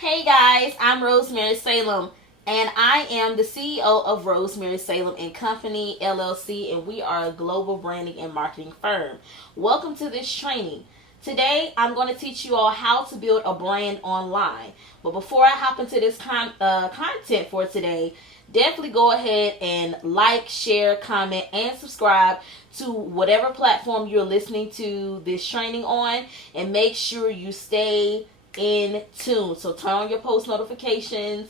Hey guys, I'm Rosemary Salem, and I am the CEO of Rosemary Salem and Company LLC, and we are a global branding and marketing firm. Welcome to this training. Today, I'm going to teach you all how to build a brand online. But before I hop into this content for today, definitely go ahead and like, share, comment, and subscribe to whatever platform you're listening to this training on, and make sure you stay in tune. So turn on your post notifications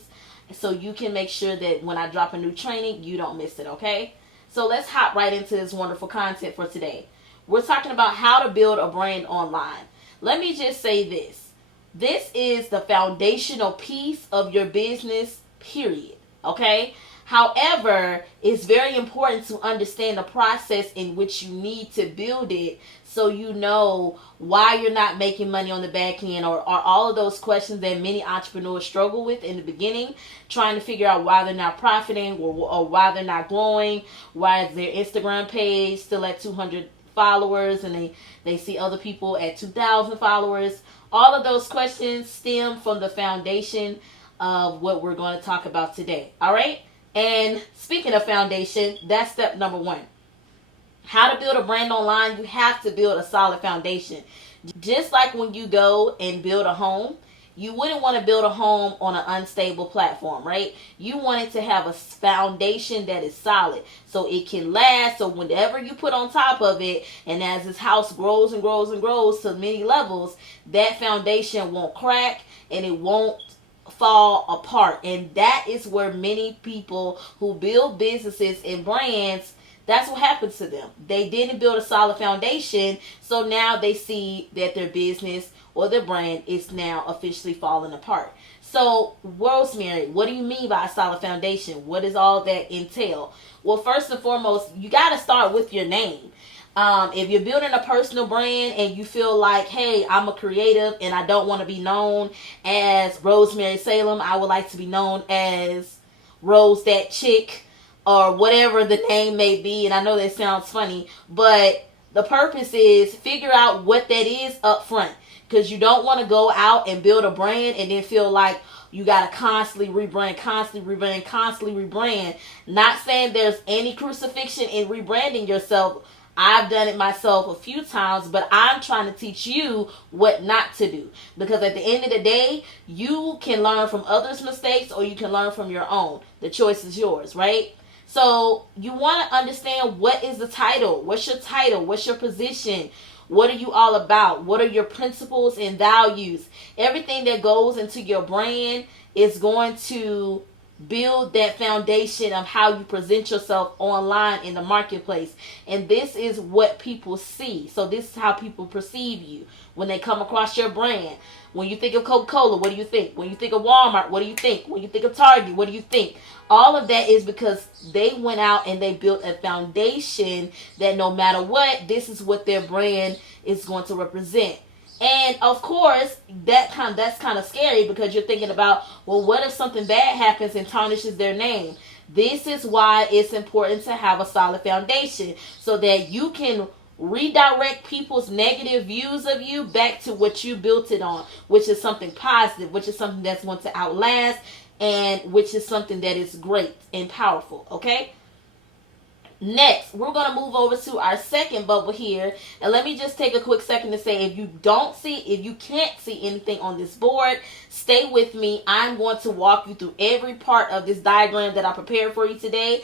so you can make sure that when I drop a new training, you don't miss it, okay? So let's hop right into this wonderful content for today. We're talking about how to build a brand online. Let me just say this. This is the foundational piece of your business, period, okay? However, it's very important to understand the process in which you need to build it so you know why you're not making money on the back end, or all of those questions that many entrepreneurs struggle with in the beginning, trying to figure out why they're not profiting, or why they're not growing, why is their Instagram page still at 200 followers and they see other people at 2,000 followers. All of those questions stem from the foundation of what we're going to talk about today. All right? And speaking of foundation, that's step number one. How to build a brand online, you have to build a solid foundation. Just like when you go and build a home, you wouldn't want to build a home on an unstable platform, right? You want it to have a foundation that is solid so it can last. So whenever you put on top of it, and as this house grows and grows and grows to many levels, that foundation won't crack and it won't fall apart. And that is where many people who build businesses and brands, that's what happens to them. They didn't build a solid foundation, so now they see that their business or their brand is now officially falling apart. So, Rosemary, what do you mean by a solid foundation? What does all that entail? Well, first and foremost, you got to start with your name. If you're building a personal brand and you feel like, hey, I'm a creative and I don't want to be known as Rosemary Salem, I would like to be known as Rose That Chick, or whatever the name may be. And I know that sounds funny, but the purpose is figure out what that is up front, because you don't want to go out and build a brand and then feel like you got to constantly rebrand. Not saying there's any crucifixion in rebranding yourself. I've done it myself a few times, but I'm trying to teach you what not to do. Because at the end of the day, you can learn from others' mistakes or you can learn from your own. The choice is yours, right? So you want to understand, what is the title? What's your title? What's your position? What are you all about? What are your principles and values? Everything that goes into your brand is going to build that foundation of how you present yourself online in the marketplace. And this is what people see. So this is how people perceive you when they come across your brand. When you think of Coca-Cola, what do you think? When you think of Walmart, what do you think? When you think of Target, what do you think? All of that is because they went out and they built a foundation that no matter what, this is what their brand is going to represent. And of course, that's kind of scary, because you're thinking about, well, what if something bad happens and tarnishes their name? This is why it's important to have a solid foundation, so that you can redirect people's negative views of you back to what you built it on, which is something positive, which is something that's going to outlast, and which is something that is great and powerful, okay? Next, we're going to move over to our second bubble here. And let me just take a quick second to say, if you can't see anything on this board, stay with me. I'm going to walk you through every part of this diagram that I prepared for you today.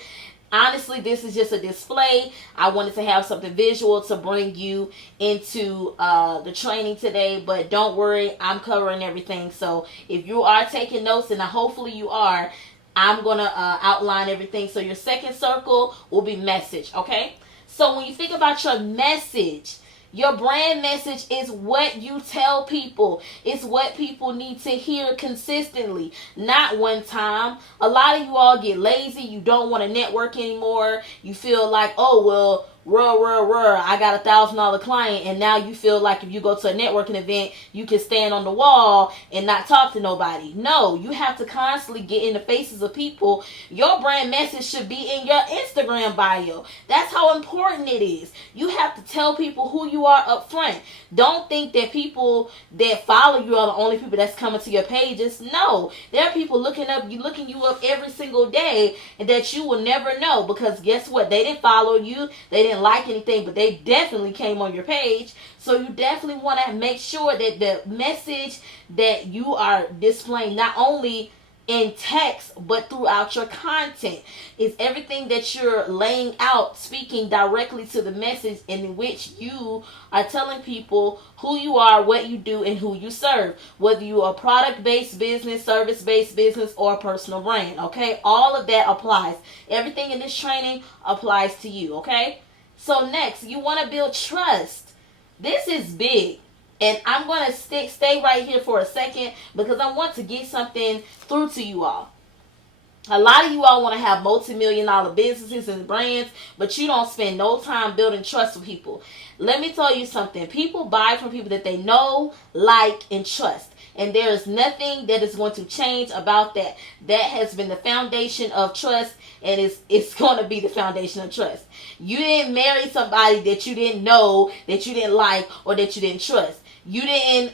Honestly, this is just a display. I wanted to have something visual to bring you into the training today, but don't worry, I'm covering everything. So if you are taking notes, and hopefully you are, I'm going to outline everything. So your second circle will be message, okay? So when you think about your message, your brand message is what you tell people. It's what people need to hear consistently, not one time. A lot of you all get lazy. You don't want to network anymore. You feel like, oh, well, I got $1,000 client, and now you feel like if you go to a networking event, you can stand on the wall and not talk to nobody. No, you have to constantly get in the faces of people. Your brand message should be in your Instagram bio. That's how important it is. You have to tell people who you are up front. Don't think that people that follow you are the only people that's coming to your pages. No, there are people looking you up every single day, and that you will never know, because guess what? They didn't follow you, they didn't like anything, but they definitely came on your page. So you definitely want to make sure that the message that you are displaying, not only in text but throughout your content, is everything that you're laying out, speaking directly to the message, in which you are telling people who you are, what you do, and who you serve. Whether you are a product-based business, service-based business, or a personal brand, okay? All of that applies. Everything in this training applies to you, okay? So next, you want to build trust. This is big. And I'm going to stay right here for a second, because I want to get something through to you all. A lot of you all want to have multi-million-dollar businesses and brands, but you don't spend no time building trust with people. Let me tell you something. People buy from people that they know, like, and trust. And there is nothing that is going to change about that. That has been the foundation of trust, and it's going to be the foundation of trust. You didn't marry somebody that you didn't know, that you didn't like, or that you didn't trust. You didn't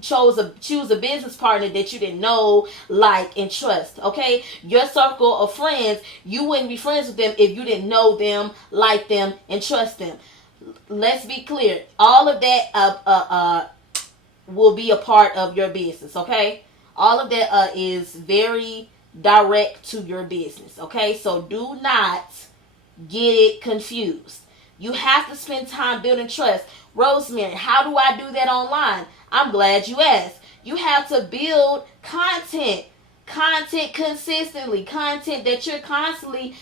choose a business partner that you didn't know, like, and trust. Okay, your circle of friends, you wouldn't be friends with them if you didn't know them, like them, and trust them. Let's be clear. All of that will be a part of your business. Okay, all of that is very direct to your business. Okay, so do not get it confused. You have to spend time building trust. Rosemary, how do I do that online? I'm glad you asked. You have to build content consistently, content that you're constantly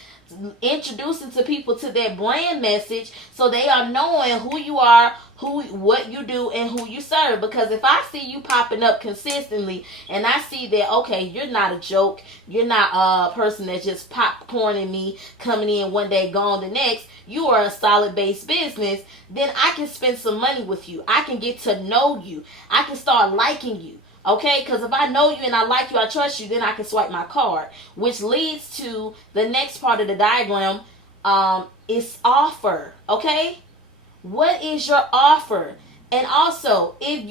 introducing to people to that brand message, so they are knowing who you are, what you do, and who you serve. Because if I see you popping up consistently, and I see that, okay, you're not a joke, you're not a person that's just popcorning me, coming in one day, gone the next, you are a solid base business, then I can spend some money with you. I can get to know you. I can start liking you. Okay, because if I know you and I like you, I trust you, then I can swipe my card. Which leads to the next part of the diagram, is offer. Okay? What is your offer? And also, if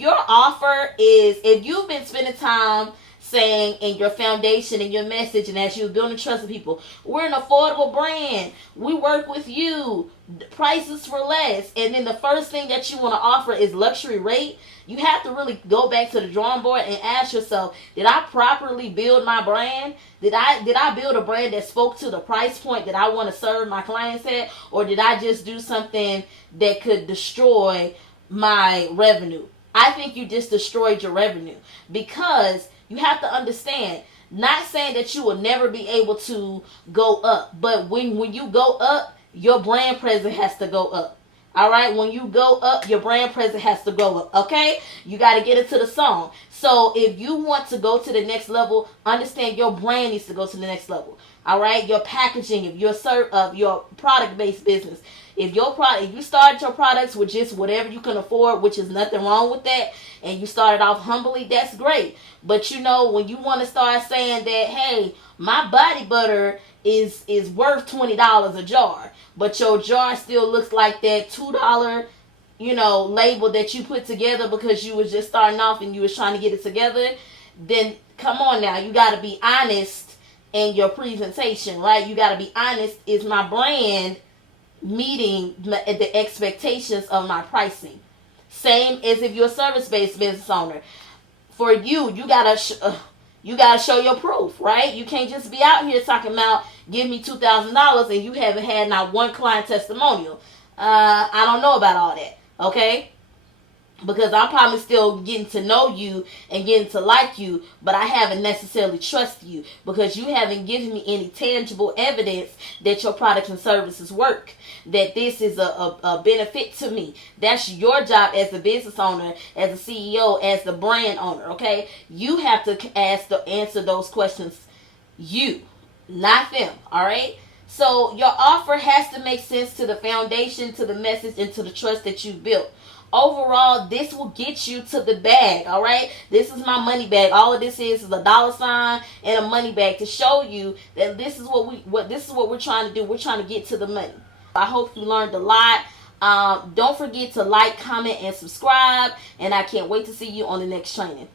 you've been spending time saying in your foundation and your message, and as you're building trust with people, we're an affordable brand, we work with you, prices for less, and then the first thing that you want to offer is luxury rate, you have to really go back to the drawing board and ask yourself, did I properly build my brand? Did I build a brand that spoke to the price point that I want to serve my clients at? Or did I just do something that could destroy my revenue? I think you just destroyed your revenue, because you have to understand, not saying that you will never be able to go up, but when you go up, your brand presence has to go up. All right, when you go up, your brand presence has to go up. Okay, you got to get into the song. So if you want to go to the next level, understand your brand needs to go to the next level. All right, your packaging, if your product-based business, if you started your products with just whatever you can afford, which is nothing wrong with that, and you started off humbly, that's great. But when you want to start saying that, hey, my body butter is worth $20 a jar, but your jar still looks like that $2 label that you put together because you was just starting off and you was trying to get it together, then come on now, you got to be honest in your presentation, right? You got to be honest. Is my brand meeting the expectations of my pricing? Same as if you're a service-based business owner. For you gotta show your proof, right? You can't just be out here talking about, give me $2,000 and you haven't had not one client testimonial. I don't know about all that, okay? Because I'm probably still getting to know you and getting to like you, but I haven't necessarily trusted you because you haven't given me any tangible evidence that your products and services work, that this is a benefit to me. That's your job as a business owner, as a CEO, as the brand owner, okay? You have to answer those questions, you, not them, all right? So your offer has to make sense to the foundation, to the message, and to the trust that you built. Overall, this will get you to the bag. All right, this is my money bag. All of this is a dollar sign and a money bag to show you that this is what we're trying to do. We're trying to get to the money. I hope you learned a lot. Don't forget to like, comment, and subscribe. And I can't wait to see you on the next training.